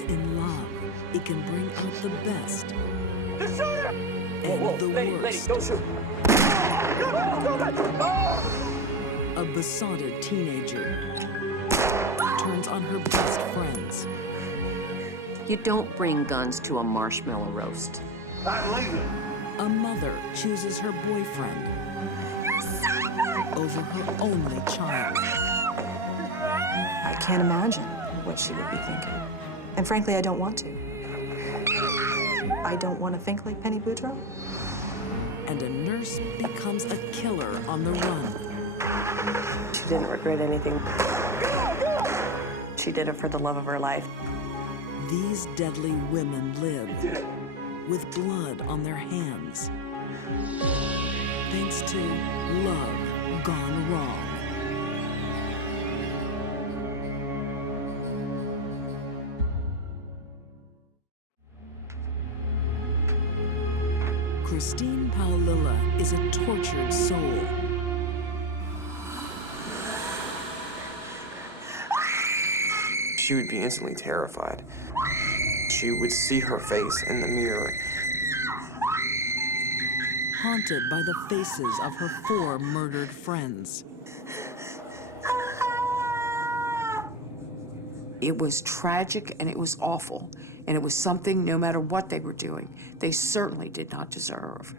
Because in love, it can bring out the best and the worst. Lady, don't shoot. A besotted teenager turns on her best friends. You don't bring guns to a marshmallow roast. I'm leaving. A mother chooses her boyfriend over her only child. I can't imagine what she would be thinking. And frankly, I don't want to. I don't want to think like Penny Boudreau. And a nurse becomes a killer on the run. She didn't regret anything. She did it for the love of her life. These deadly women live with blood on their hands, thanks to love gone wrong. Christine Paolilla is a tortured soul. She would be instantly terrified. She would see her face in the mirror. Haunted by the faces of her 4 murdered friends. It was tragic and it was awful. And it was something, no matter what they were doing, they certainly did not deserve.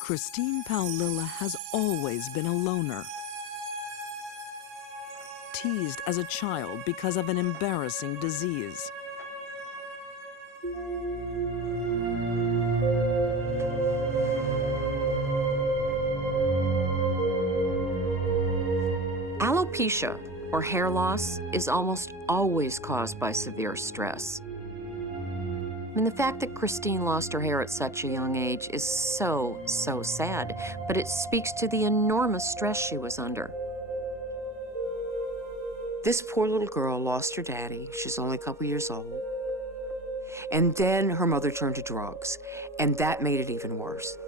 Christine Paolilla has always been a loner. Teased as a child because of an embarrassing disease. Alopecia, or hair loss, is almost always caused by severe stress. I mean, the fact that Christine lost her hair at such a young age is so sad, but it speaks to the enormous stress she was under. This poor little girl lost her daddy. She's only a couple years old. And then her mother turned to drugs, and that made it even worse.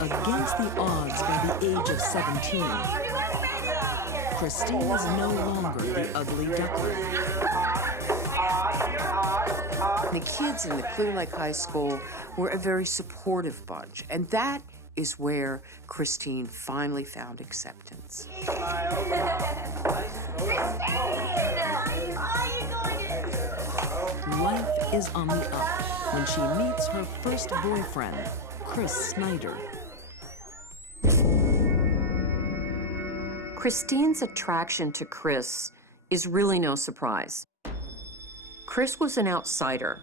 Against the odds by the age of 17, Christine is no longer the ugly duckling. The kids in the Clear Lake High School were a very supportive bunch, and that is where Christine finally found acceptance. Life is on the up when she meets her first boyfriend, Chris Snyder. Christine's attraction to Chris is really no surprise. Chris was an outsider.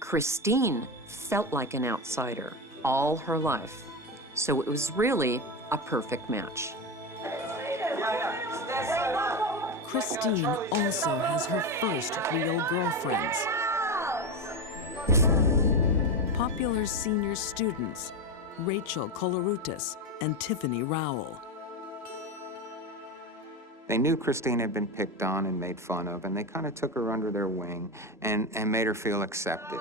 Christine felt like an outsider all her life, so it was really a perfect match. Christine also has her first real girlfriends. Popular senior students, Rachel Colorutis and Tiffany Rowell. They knew Christine had been picked on and made fun of, and they kind of took her under their wing and made her feel accepted.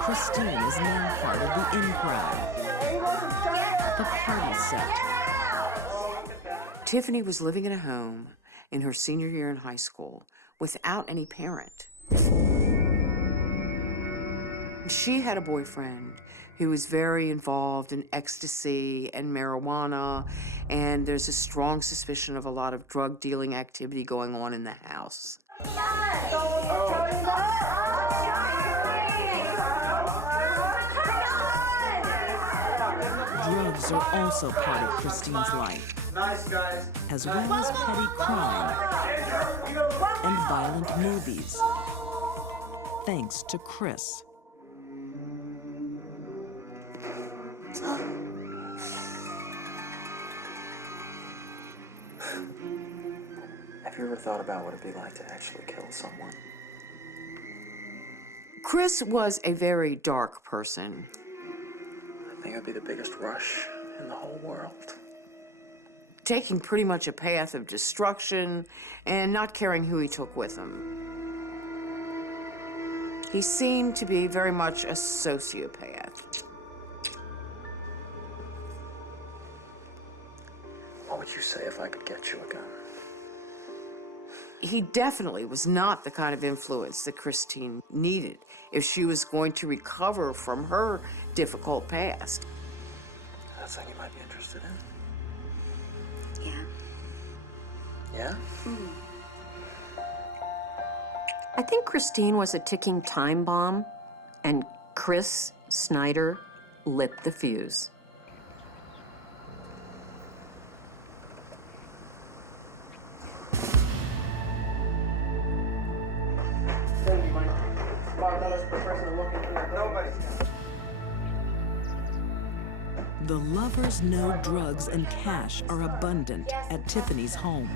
Christine is now part of the in crowd, the party set. Tiffany was living in a home in her senior year in high school without any parent. She had a boyfriend who was very involved in ecstasy and marijuana, and there's a strong suspicion of a lot of drug dealing activity going on in the house. Drugs are also part of Christine's life, as well as petty crime and violent movies, thanks to Chris. Have you ever thought about what it'd be like to actually kill someone? Chris was a very dark person. I think it'd be the biggest rush in the whole world. taking pretty much a path of destruction and not caring who he took with him. He seemed to be very much a sociopath. What would you say if I could get you a gun? He definitely was not the kind of influence that Christine needed if she was going to recover from her difficult past. That's something you might be interested in. Yeah. Yeah? I think Christine was a ticking time bomb, and Chris Snyder lit the fuse. The lovers know drugs and cash are abundant at Tiffany's home.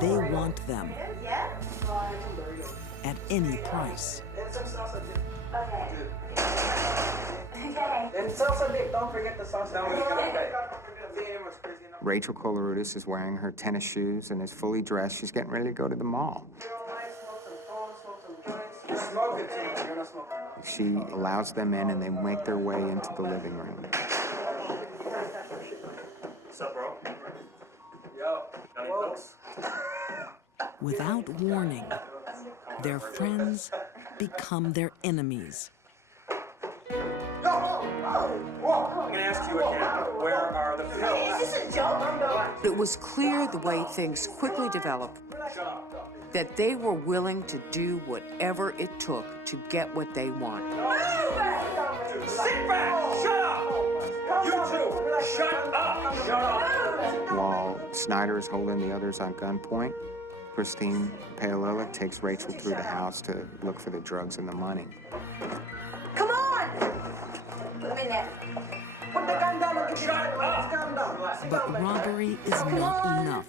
They want them at any price. Don't forget the sauce. Rachel Colorutis is wearing her tennis shoes and is fully dressed. She's getting ready to go to the mall. She allows them in and they make their way into the living room. What's up, bro? Yo, got any pills? Without warning, their friends become their enemies. I'm gonna ask you again, where are the pills? Is this a joke? It was clear the way things quickly developed that they were willing to do whatever it took to get what they want. Dude, sit back! Shut up! You two, shut up! Shut up! While Snyder is holding the others on gunpoint, Christine Paolilla takes Rachel through the house to look for the drugs and the money. Come on! Put them in there. Put the gun down and Shut up! But robbery is not enough.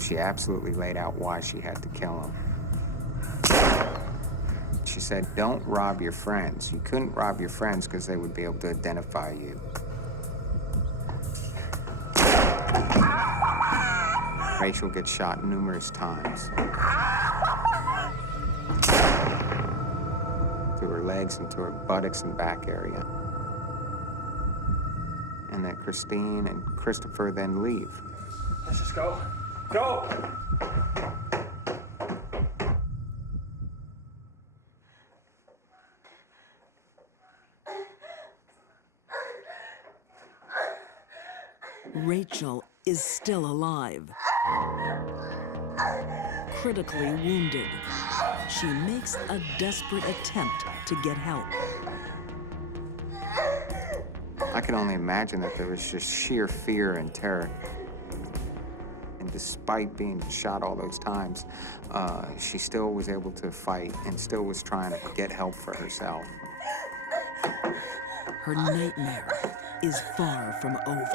She absolutely laid out why she had to kill him. She said, don't rob your friends. You couldn't rob your friends because they would be able to identify you. Rachel gets shot numerous times. To her legs and to her buttocks and back area. And that Christine and Christopher then leave. Let's just go. Go! Rachel is still alive. Critically wounded, she makes a desperate attempt to get help. I can only imagine that there was just sheer fear and terror. And despite being shot all those times, she still was able to fight and still was trying to get help for herself. Her nightmare is far from over.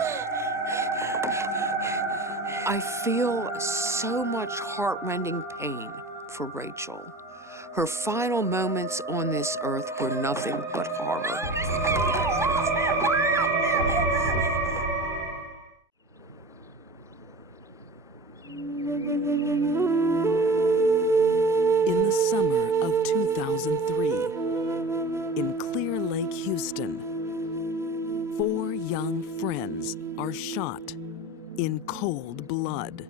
I feel so much heart-rending pain for Rachel. Her final moments on this earth were nothing but horror. In the summer of 2003, in Clear Lake, Houston, 4 young friends are shot in cold blood.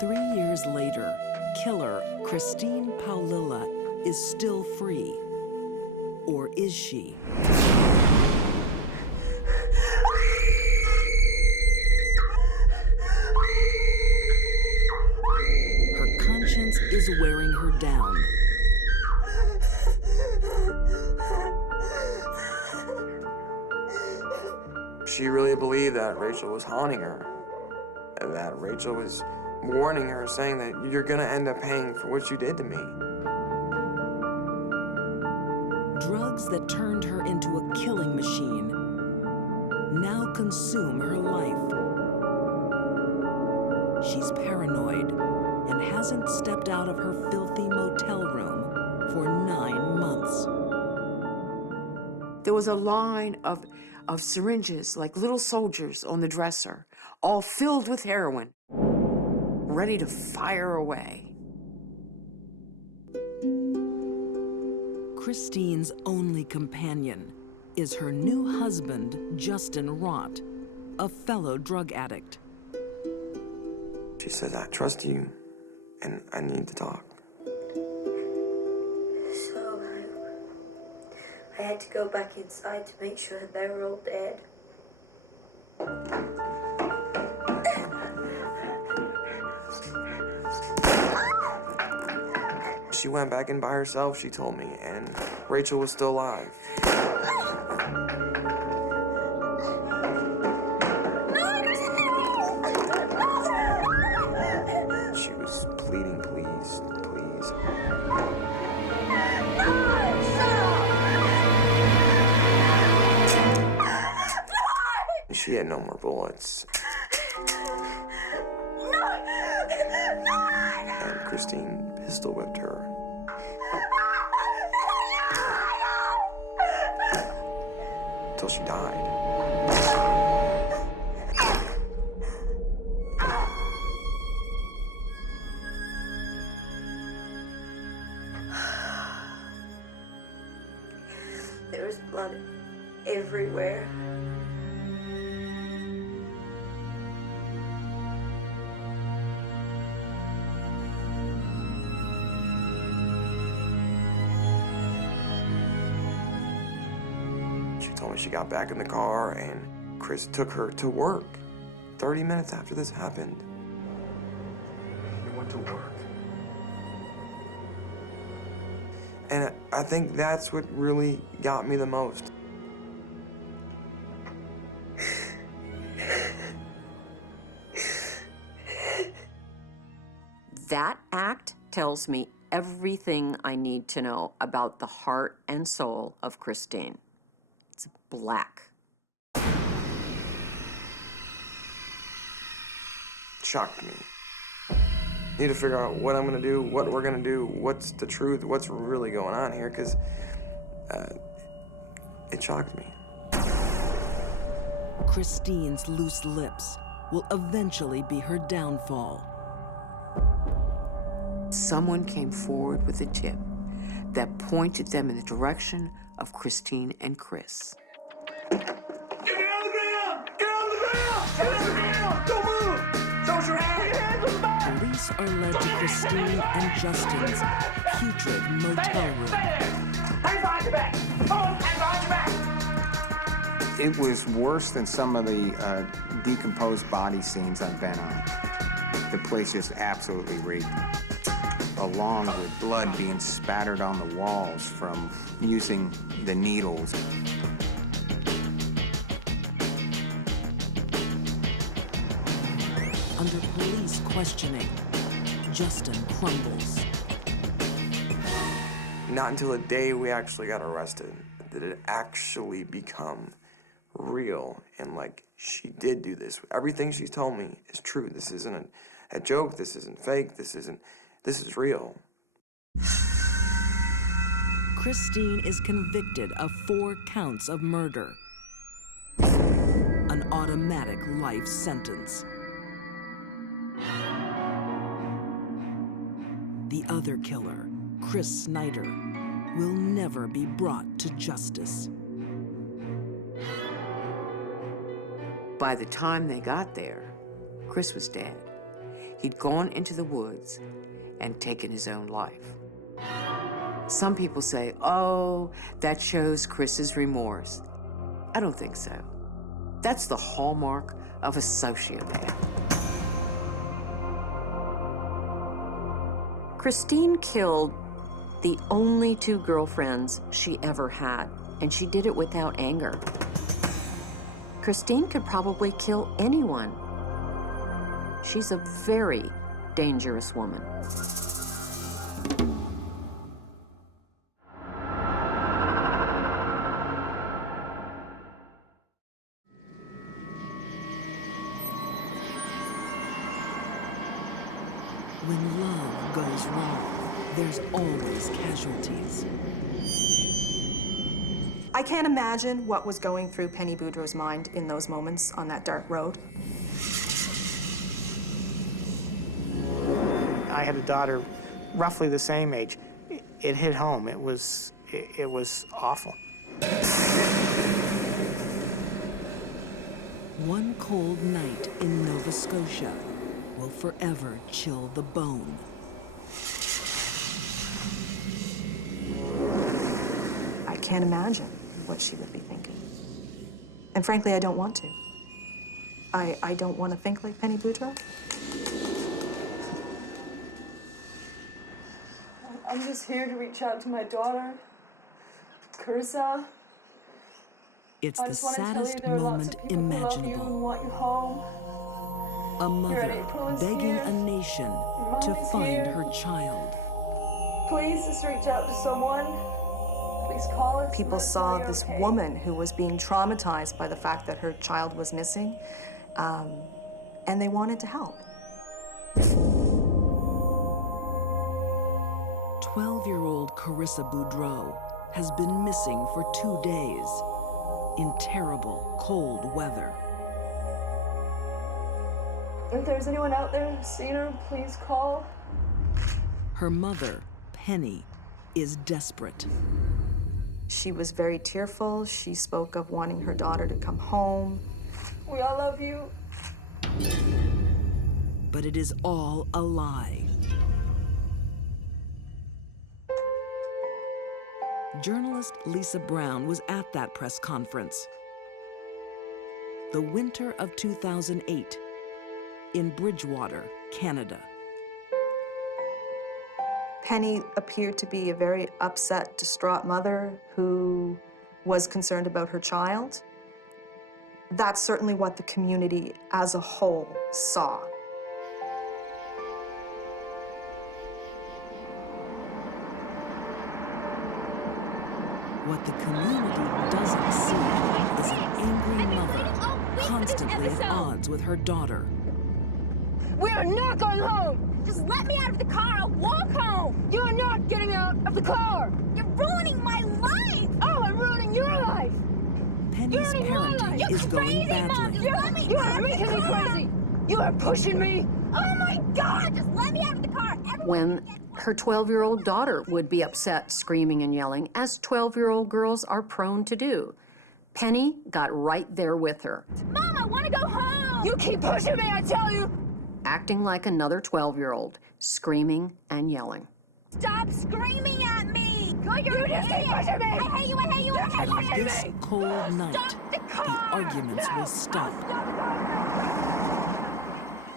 Three years later, killer Christine Paolilla is still free. Or is she? Her conscience is wearing her down. She really believed that Rachel was haunting her, that Rachel was warning her, saying that you're gonna end up paying for what you did to me. Drugs that turned her into a killing machine now consume her life. She's paranoid and hasn't stepped out of her filthy motel room for 9 months. There was a line of syringes, like little soldiers on the dresser, all filled with heroin, ready to fire away. Christine's only companion is her new husband, Justin Rott, a fellow drug addict. She said, I trust you, and I need to talk. So I had to go back inside to make sure that they were all dead. She went back in by herself, she told me, and Rachel was still alive. She was pleading, please, please. She had no more bullets. And Christine pistol whipped her. Until she died. There was blood everywhere. She told me she got back in the car and Chris took her to work 30 minutes after this happened. You went to work. And I think that's what really got me the most. That act tells me everything I need to know about the heart and soul of Christine. It's black. Shocked me. Need to figure out what I'm gonna do, what we're gonna do, what's the truth, what's really going on here, because it shocked me. Christine's loose lips will eventually be her downfall. Someone came forward with a tip that pointed them in the direction of Christine and Chris. Get down the ground! Get on the ground! Get on the ground! Don't move! Show your hands on the back! Police are led to Christine and Justin's putrid motel room. Hands behind your back! Come on, hands behind your back! It was worse than some of the decomposed body scenes I've been on. The place just absolutely reeked, along with blood being spattered on the walls from using the needles. Under police questioning, Justin crumbles. Not until the day we actually got arrested did it actually become real and like, she did do this. Everything she's told me is true. This isn't a joke, this isn't fake, this is real. Christine is convicted of 4 counts of murder. An automatic life sentence. The other killer, Chris Snyder, will never be brought to justice. By the time they got there, Chris was dead. He'd gone into the woods and taken his own life. Some people say, oh, that shows Chris's remorse. I don't think so. That's the hallmark of a sociopath. Christine killed the only 2 girlfriends she ever had, and she did it without anger. Christine could probably kill anyone. She's a very dangerous woman. I 1 don't When love goes wrong, there's always casualties. I can't imagine what was going through Penny Boudreau's mind in those moments on that dark road. I had a daughter roughly the same age. It hit home. It was awful. One cold night in Nova Scotia will forever chill the bone. I can't imagine what she would be thinking. And frankly, I don't want to. I don't want to think like Penny Boudreau. I'm just here to reach out to my daughter, Carissa. It's I the just want to tell you saddest there are lots moment of people who love you and imaginable. want you home. A mother April is begging here. a nation Your to mom is find here. her child. Please just reach out to someone. Please call us. People let us know saw you're this okay. woman who was being traumatized by the fact that her child was missing, and they wanted to help. 12-year-old Carissa Boudreau has been missing for 2 days in terrible, cold weather. If there's anyone out there who's seen her, please call. Her mother, Penny, is desperate. She was very tearful. She spoke of wanting her daughter to come home. We all love you. But it is all a lie. Journalist Lisa Brown was at that press conference. The winter of 2008, in Bridgewater, Canada. Penny appeared to be a very upset, distraught mother who was concerned about her child. That's certainly what the community as a whole saw. What the community doesn't see is an angry mother constantly at odds with her daughter. We are not going home! Just let me out of the car, I'll walk home! You are not getting out of the car! You're ruining my life! Oh, I'm ruining your life! Penny's parenting is going badly. You are making me crazy! You are pushing me! Oh my God! Just let me out of the car! When her 12-year-old daughter would be upset, screaming and yelling, as 12-year-old girls are prone to do, Penny got right there with her. Mom, I want to go home! You keep pushing me, I tell you! Acting like another 12-year-old, screaming and yelling. Stop screaming at me! You just keep pushing me! I hate you, I hate you, I hate you! And this cold night, the arguments will stop.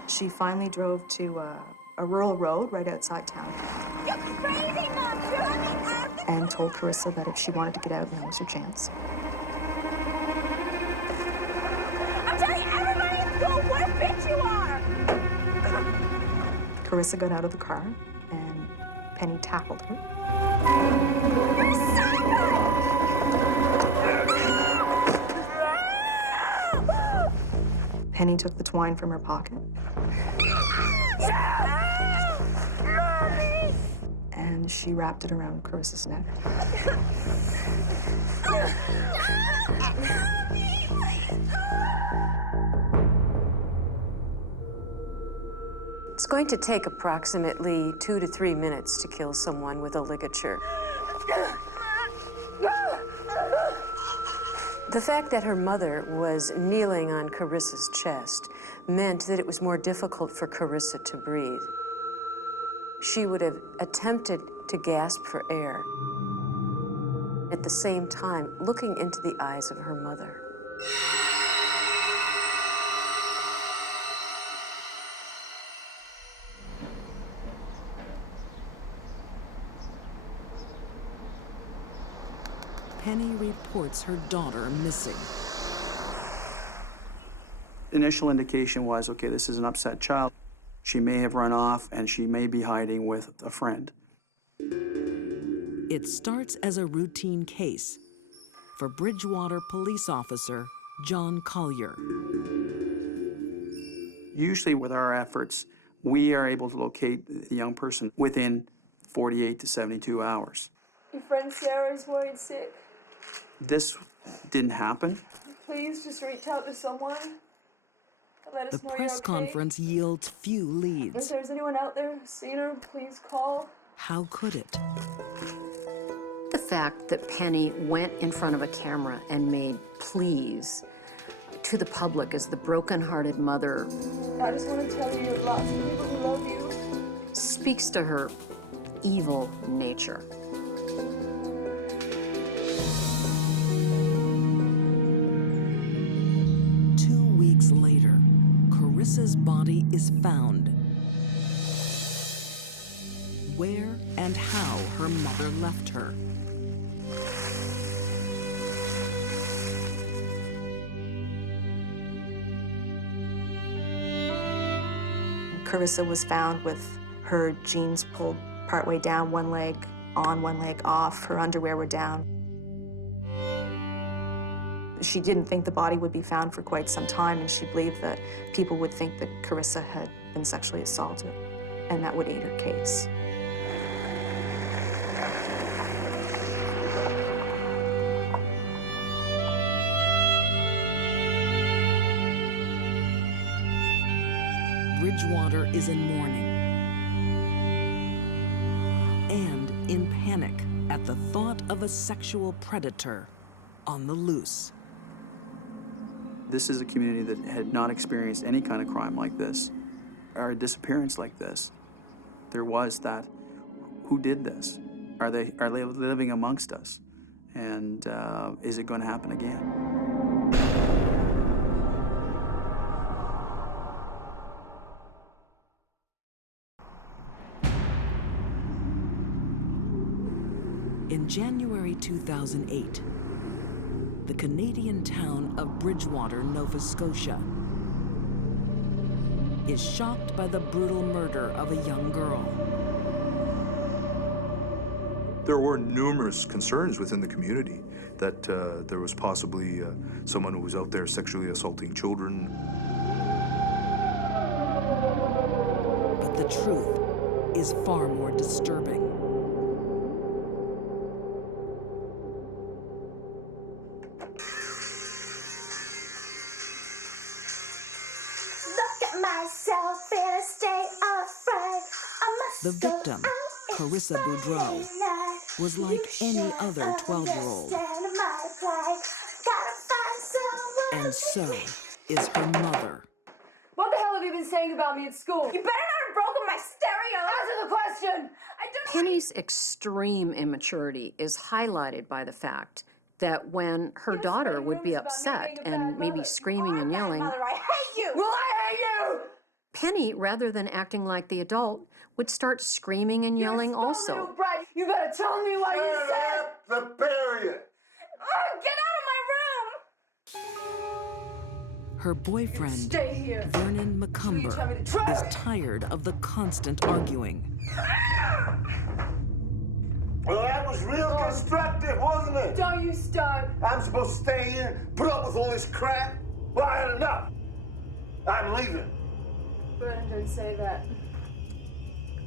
She finally drove to a rural road right outside town. You're crazy, Mom! You're letting me out of the car! And told Carissa that if she wanted to get out, now was her chance. I'm telling everybody in school what a bitch you are! Carissa got out of the car, and Penny tackled her. You're a psycho! Penny took the twine from her pocket. And she wrapped it around Carissa's neck. It's going to take approximately 2 to 3 minutes to kill someone with a ligature. The fact that her mother was kneeling on Carissa's chest meant that it was more difficult for Carissa to breathe. She would have attempted to gasp for air, at the same time looking into the eyes of her mother. Penny reports her daughter missing. Initial indication was, okay, this is an upset child. She may have run off and she may be hiding with a friend. It starts as a routine case for Bridgewater police officer John Collier. Usually with our efforts, We are able to locate the young person within 48 to 72 hours. Your friend Sarah is worried sick. This didn't happen. Please just reach out to someone and let us The know press you're okay. conference yields few If leads. there's anyone out there who's seen her, please call. How could it? The fact that Penny went in front of a camera and made pleas to the public as the broken-hearted mother I just want to tell you have lots of people who love you. speaks to her evil nature. Later, Carissa's body is found. Where and how her mother left her. Carissa was found with her jeans pulled partway down, one leg on, one leg off. Her underwear were down. She didn't think the body would be found for quite some time, and she believed that people would think that Carissa had been sexually assaulted, and that would aid her case. Bridgewater is in mourning and in panic at the thought of a sexual predator on the loose. This is a community that had not experienced any kind of crime like this, or a disappearance like this. There was that, who did this? Are they living amongst us? And is it going to happen again? In January 2008, the Canadian town of Bridgewater, Nova Scotia, is shocked by the brutal murder of a young girl. There were numerous concerns within the community that there was possibly someone who was out there sexually assaulting children. But the truth is far more disturbing. Myself in a state of fright. The victim, Carissa Boudreau, was like any other 12-year-old. And so is her mother. What the hell have you been saying about me at school? You better not have broken my stereo. Answer the question. Penny's extreme immaturity is highlighted by the fact that when her daughter would be upset and maybe screaming and yelling, Mother, I hate you. Well, I hate you. Penny, rather than acting like the adult, would start screaming and yelling also. Little brat, you better tell me what you said. The barrier. Oh, get out of my room. Her boyfriend, Stay here. Vernon McCumber, is tired of the constant arguing. Well, that was real constructive, wasn't it? Don't you start. I'm supposed to stay here and put up with all this crap? Well, I had enough. I'm leaving. Vernon didn't say that.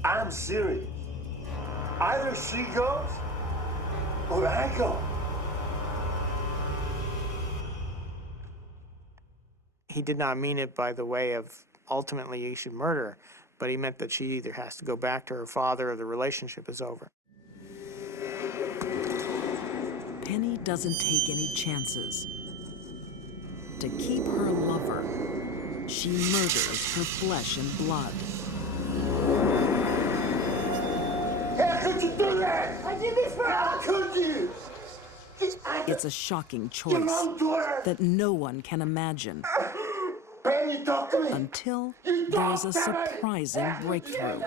I'm serious. Either she goes or I go. He did not mean it by the way of ultimately you should murder her, but he meant that she either has to go back to her father or the relationship is over. Penny doesn't take any chances. To keep her lover, she murders her flesh and blood. How could you do that? I did this for How could you? It's a shocking choice that no one can imagine. Penny, talk to me. Until there's a surprising breakthrough.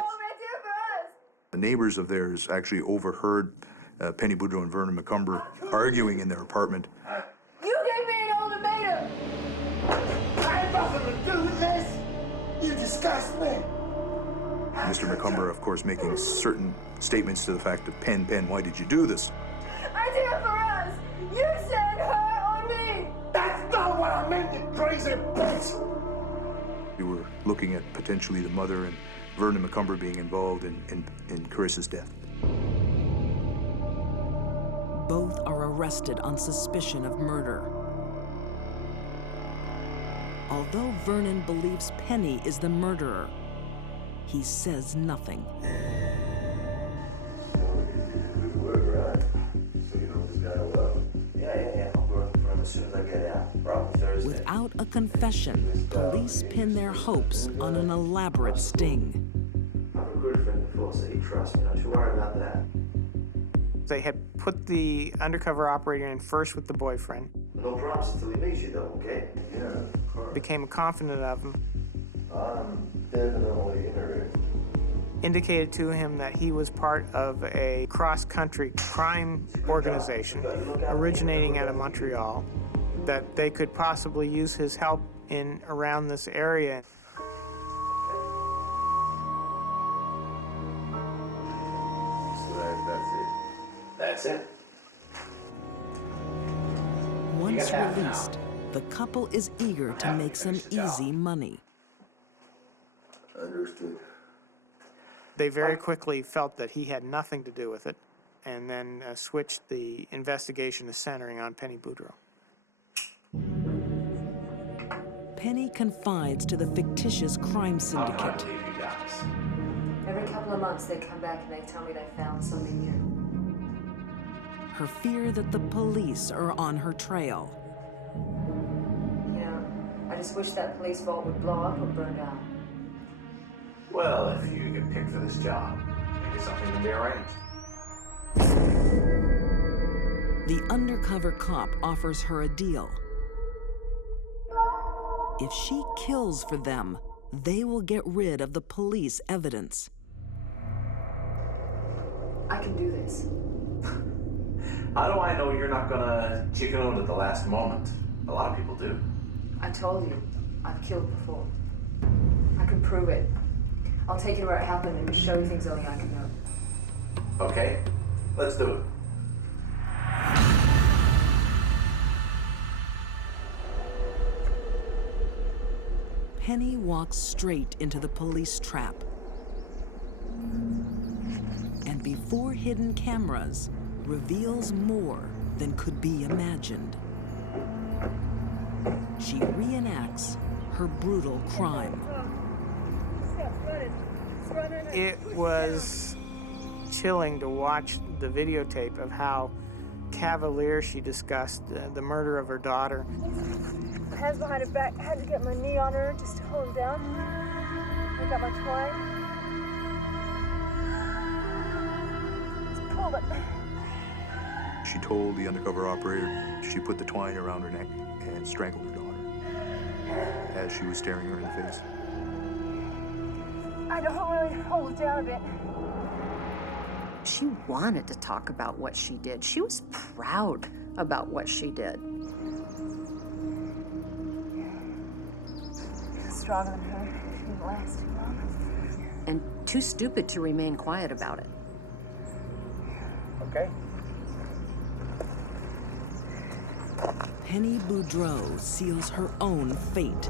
The neighbors of theirs actually overheard Penny Boudreau and Vernon McCumber arguing in their apartment. You gave me an ultimatum. I had nothing to do with this. You disgust me. Mr. McCumber, of course, making certain statements to the fact of, Penn, why did you do this? I did it for us. You said her or me. That's not what I meant, you crazy bitch. We were looking at potentially the mother and Vernon McCumber being involved in Carissa's death. Both are arrested on suspicion of murder. Although Vernon believes Penny is the murderer, he says nothing. Good work, right? So you know this guy well? Yeah. I'll go for him as soon as I get out. Probably Thursday. Without a confession, police pin their hopes on an elaborate sting. I've recruited for him before, so he trusts me. Don't you worry about that. They had put the undercover operator in first with the boyfriend. No promises till he meets you, though, okay? Yeah, of course. Became a confidant of him. I'm definitely interested. Indicated to him that he was part of a cross-country crime organization originating out of Montreal, that they could possibly use his help in around this area. So that's it. That's it. Once released, the couple is eager to make some easy money. Understood. They very quickly felt that he had nothing to do with it, and then switched the investigation to centering on Penny Boudreau. Penny confides to the fictitious crime syndicate. Every couple of months they come back and they tell me they found something new. Her fear that the police are on her trail. You know, I just wish that police vault would blow up or burn down. Well, if you get picked for this job, maybe something can be arranged. The undercover cop offers her a deal. If she kills for them, they will get rid of the police evidence. I can do this. How do I know you're not gonna chicken out at the last moment? A lot of people do. I told you, I've killed before. I can prove it. I'll take you where it happened and show you things only I can know. Okay, let's do it. Penny walks straight into the police trap. And before hidden cameras, reveals more than could be imagined. She reenacts her brutal crime. It was chilling to watch the videotape of how cavalier she discussed the murder of her daughter. Hands behind her back, had to get my knee on her just to hold her down. I got my twine. Just pulled it. She told the undercover operator she put the twine around her neck and strangled her daughter as she was staring her in the face. I don't really hold it down a bit. She wanted to talk about what she did. She was proud about what she did. Stronger than her. She didn't last too long. And too stupid to remain quiet about it. Okay. Penny Boudreau seals her own fate.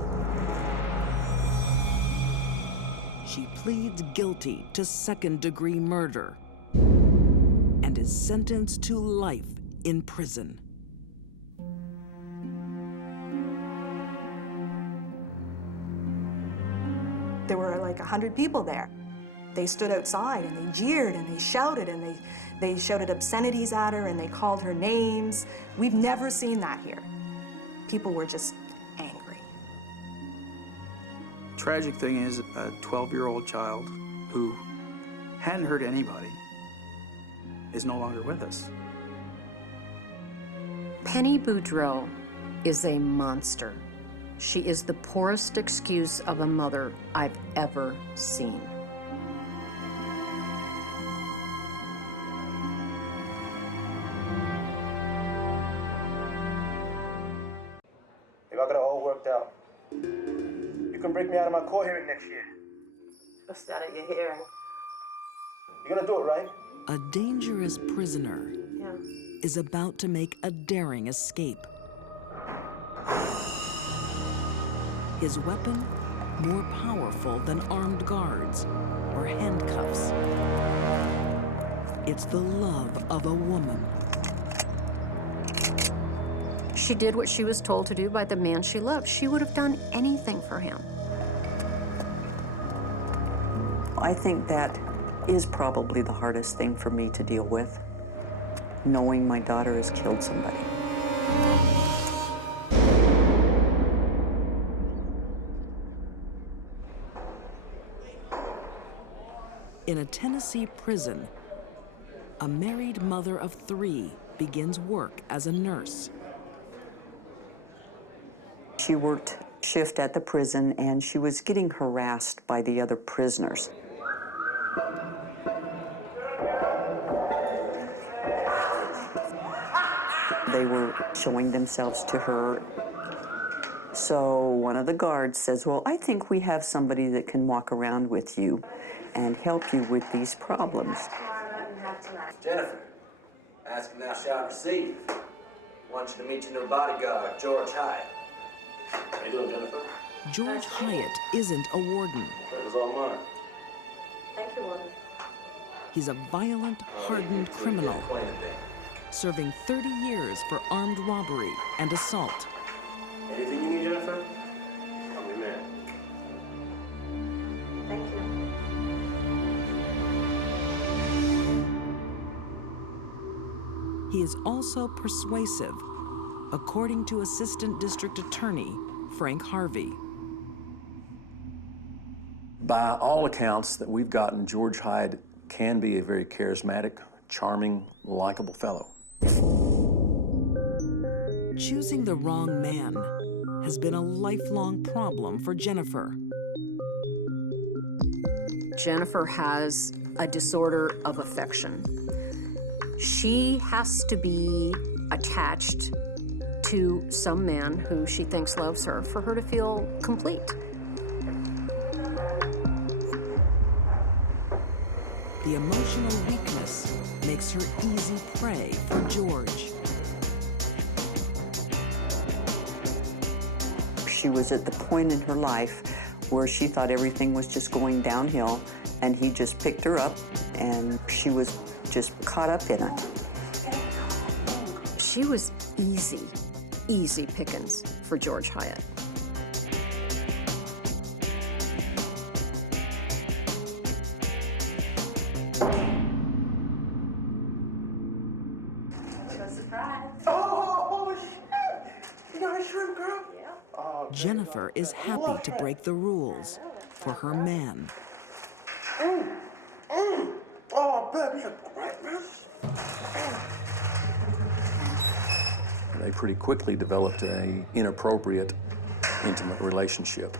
She pleads guilty to second-degree murder and is sentenced to life in prison. There were like 100 people there. They stood outside and they jeered and they shouted and they shouted obscenities at her and they called her names. We've never seen that here. People were just angry. Tragic thing is, a 12-year-old child who hadn't hurt anybody is no longer with us. Penny Boudreau is a monster. She is the poorest excuse of a mother I've ever seen. If I got it all worked out, you can break me out of my court hearing next year. What's that at your hearing? You're gonna do it, right? A dangerous prisoner Yeah. is about to make a daring escape. His weapon, more powerful than armed guards or handcuffs. It's the love of a woman. She did what she was told to do by the man she loved. She would have done anything for him. I think that is probably the hardest thing for me to deal with, knowing my daughter has killed somebody. In a Tennessee prison, a married mother of 3 begins work as a nurse. She worked shift at the prison, and she was getting harassed by the other prisoners. They were showing themselves to her. So one of the guards says, well, I think we have somebody that can walk around with you and help you with these problems. Jennifer, ask him thou shalt receive. Want you to meet your new bodyguard, George Hyatte. How you doing, Jennifer? George Hyatte isn't a warden. It was all mine. Thank you, Warden. He's a violent, hardened criminal, serving 30 years for armed robbery and assault. Anything you need, Jennifer? I'm your man. Thank you. He is also persuasive, according to Assistant District Attorney Frank Harvey. By all accounts that we've gotten, George Hyatte can be a very charismatic, charming, likable fellow. Choosing the wrong man has been a lifelong problem for Jennifer. Jennifer has a disorder of affection. She has to be attached to some man who she thinks loves her for her to feel complete. The emotional weakness makes her easy prey for George. She was at the point in her life where she thought everything was just going downhill, and he just picked her up, and she was just caught up in it. She was easy pickings for George Hyatte. Oh, shit! You got a shrimp, girl? Yeah. Oh, Jennifer is happy to break the rules for her man. Oh, baby, you're great, man. They pretty quickly developed an inappropriate, intimate relationship.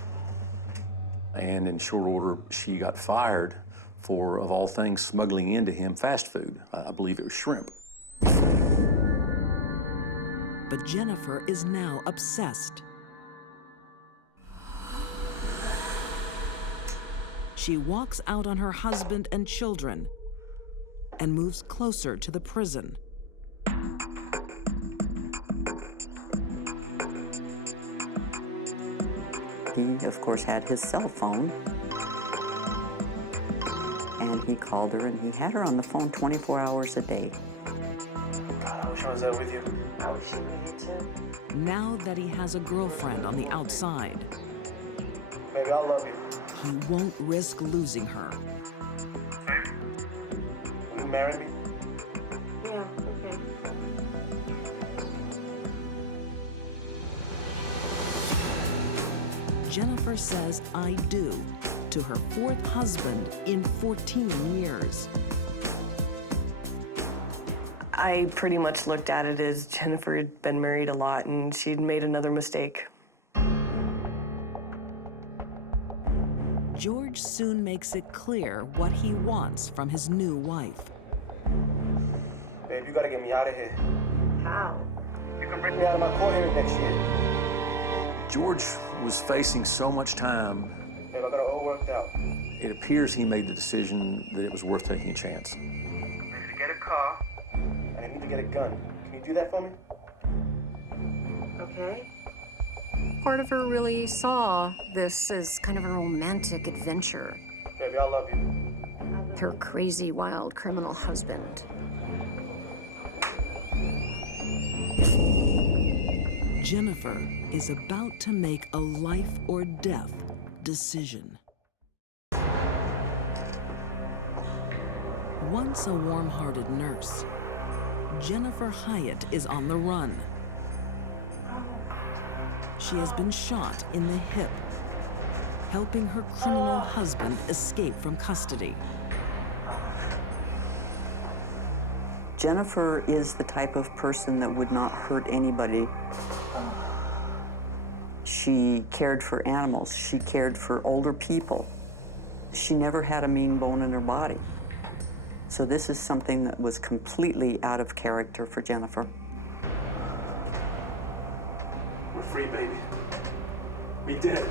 And in short order, she got fired for, of all things, smuggling into him fast food. I believe it was shrimp. But Jennifer is now obsessed. She walks out on her husband and children and moves closer to the prison. He, of course, had his cell phone, and he called her, and he had her on the phone 24 hours a day. I wish I was there with you. I wish you were here too. Now that he has a girlfriend on the outside, Baby, I love you. he won't risk losing her. Will you marry me? Yeah, okay. Jennifer says "I do" to her 4th husband in 14 years. I pretty much looked at it as Jennifer had been married a lot and she'd made another mistake. George soon makes it clear what he wants from his new wife. Babe, you gotta get me out of here. How? You can bring me out of my court hearing next year. George was facing so much time. Babe, I got it all worked out. It appears he made the decision that it was worth taking a chance. I'm ready to get a car, and I need to get a gun. Can you do that for me? Okay. part of her really saw this as kind of a romantic adventure. Baby, I love you. Her crazy, wild criminal husband. Jennifer is about to make a life or death decision. Once a warm-hearted nurse, Jennifer Hyatte is on the run. She has been shot in the hip, helping her criminal husband escape from custody. Jennifer is the type of person that would not hurt anybody. She cared for animals. She cared for older people. She never had a mean bone in her body. So this is something that was completely out of character for Jennifer. We're free, baby. We did it.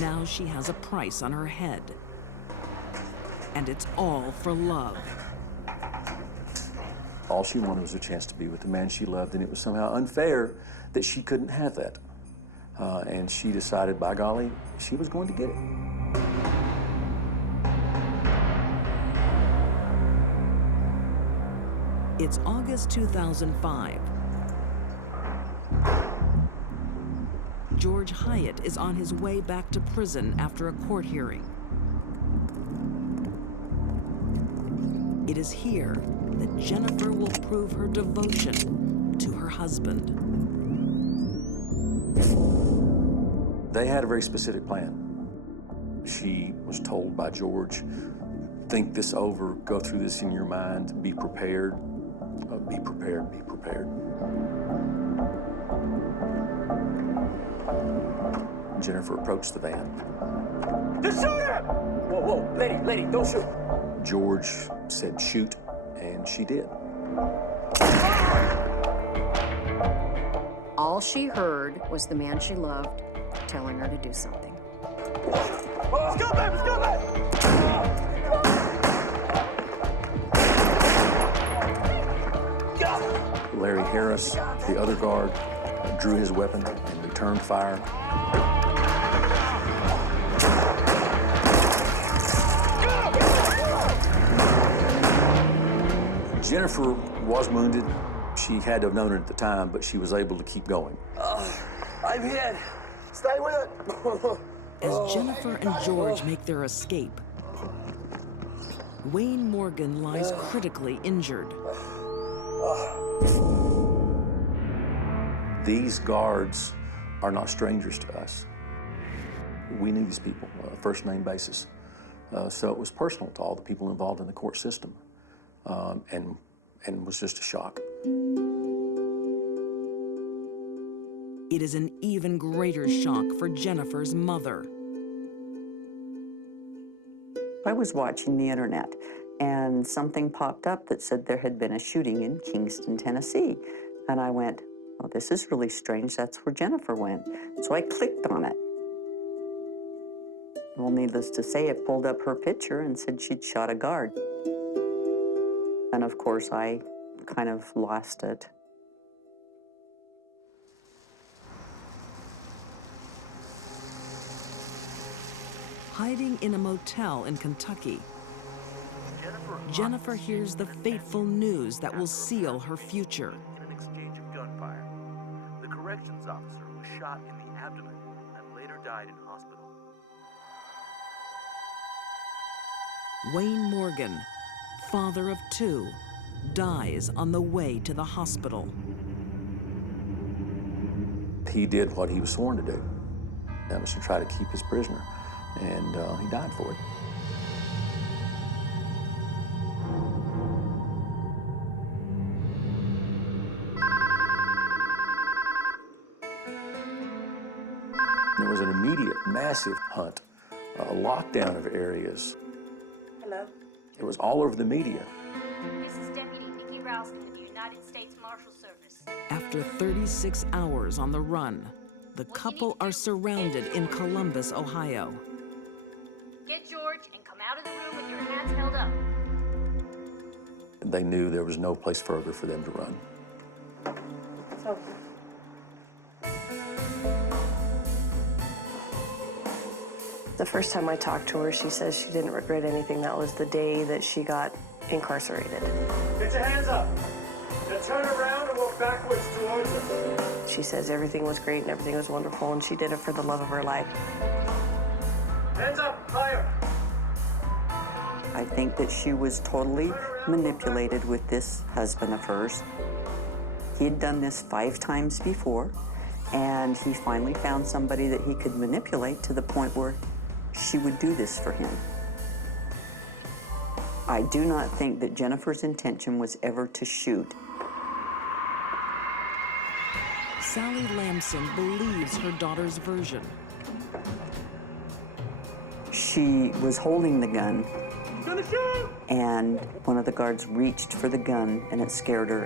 Now she has a price on her head. And it's all for love. All she wanted was a chance to be with the man she loved, and it was somehow unfair that she couldn't have that. And she decided, by golly, she was going to get it. It's August 2005. George Hyatte is on his way back to prison after a court hearing. It is here that Jennifer will prove her devotion to her husband. They had a very specific plan. She was told by George, think this over, go through this in your mind, be prepared, be prepared, be prepared. Jennifer approached the van. Just shoot him! Whoa, whoa, lady, don't shoot. George said shoot, and she did. All she heard was the man she loved telling her to do something. Let's go, baby, let's go, baby! Larry Harris, the other guard, drew his weapon and returned fire. Jennifer was wounded. She had to have known it at the time, but she was able to keep going. I'm hit. Stay with it. As Jennifer and George make their escape, Wayne Morgan lies critically injured. These guards are not strangers to us. We knew these people on a first-name basis. So it was personal to all the people involved in the court system, and was just a shock. It is an even greater shock for Jennifer's mother. I was watching the internet, and something popped up that said there had been a shooting in Kingston, Tennessee. And I went, oh, this is really strange. That's where Jennifer went. So I clicked on it. Well, needless to say, it pulled up her picture and said she'd shot a guard. And of course, I kind of lost it. Hiding in a motel in Kentucky, Jennifer hears the fateful news that will seal her future. In an exchange of gunfire, the corrections officer was shot in the abdomen and later died in hospital. Wayne Morgan, father of two, dies on the way to the hospital. He did what he was sworn to do. That was to try to keep his prisoner, and he died for it. There was an immediate, massive hunt, a lockdown of areas. Hello? It was all over the media. This is Deputy Nikki Ralston of the United States Marshal Service. After 36 hours on the run, the couple are surrounded in Columbus, Ohio. Get George and come out of the room with your hands held up. They knew there was no place further for them to run. So, The first time I talked to her, she says she didn't regret anything. That was the day that she got incarcerated. Get your hands up. Now turn around and walk backwards towards us. She says everything was great and everything was wonderful, and she did it for the love of her life. Hands up, higher. I think that she was totally manipulated with this husband of hers. He had done this 5 times before, and he finally found somebody that he could manipulate to the point where she would do this for him. I do not think that Jennifer's intention was ever to shoot. Sally Lamson believes her daughter's version. She was holding the gun, and one of the guards reached for the gun, and it scared her,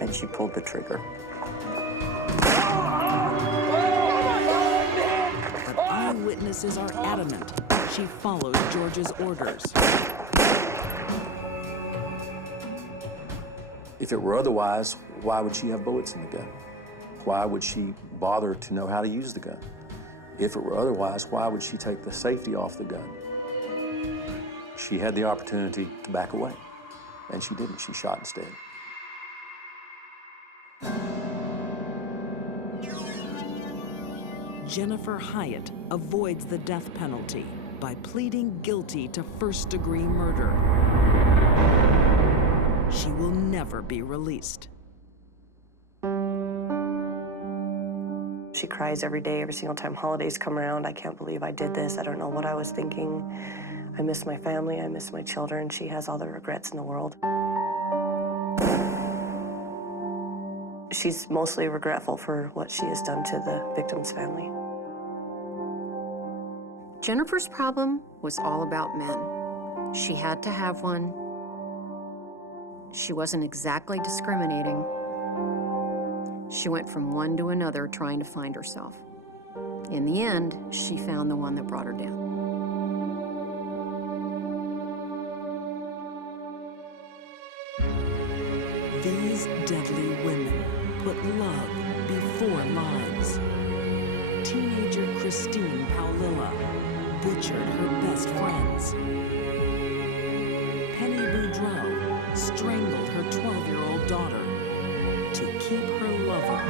and she pulled the trigger. But eyewitnesses are adamant she followed George's orders. If it were otherwise, why would she have bullets in the gun? Why would she bother to know how to use the gun? If it were otherwise, why would she take the safety off the gun? She had the opportunity to back away, and she didn't. She shot instead. Jennifer Hyatte avoids the death penalty by pleading guilty to first-degree murder. She will never be released. She cries every day, every single time holidays come around. I can't believe I did this. I don't know what I was thinking. I miss my family. I miss my children. She has all the regrets in the world. She's mostly regretful for what she has done to the victim's family. Jennifer's problem was all about men. She had to have one. She wasn't exactly discriminating. She went from one to another trying to find herself. In the end, she found the one that brought her down. These deadly women put love before lives. Teenager Christine Paolilla butchered her best friends. Penny Boudreau strangled her 12-year-old daughter to keep her lover.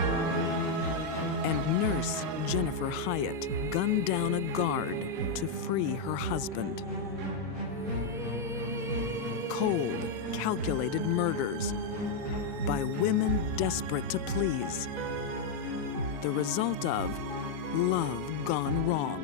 And nurse Jennifer Hyatte gunned down a guard to free her husband. Cold, calculated murders by women desperate to please. The result of love gone wrong.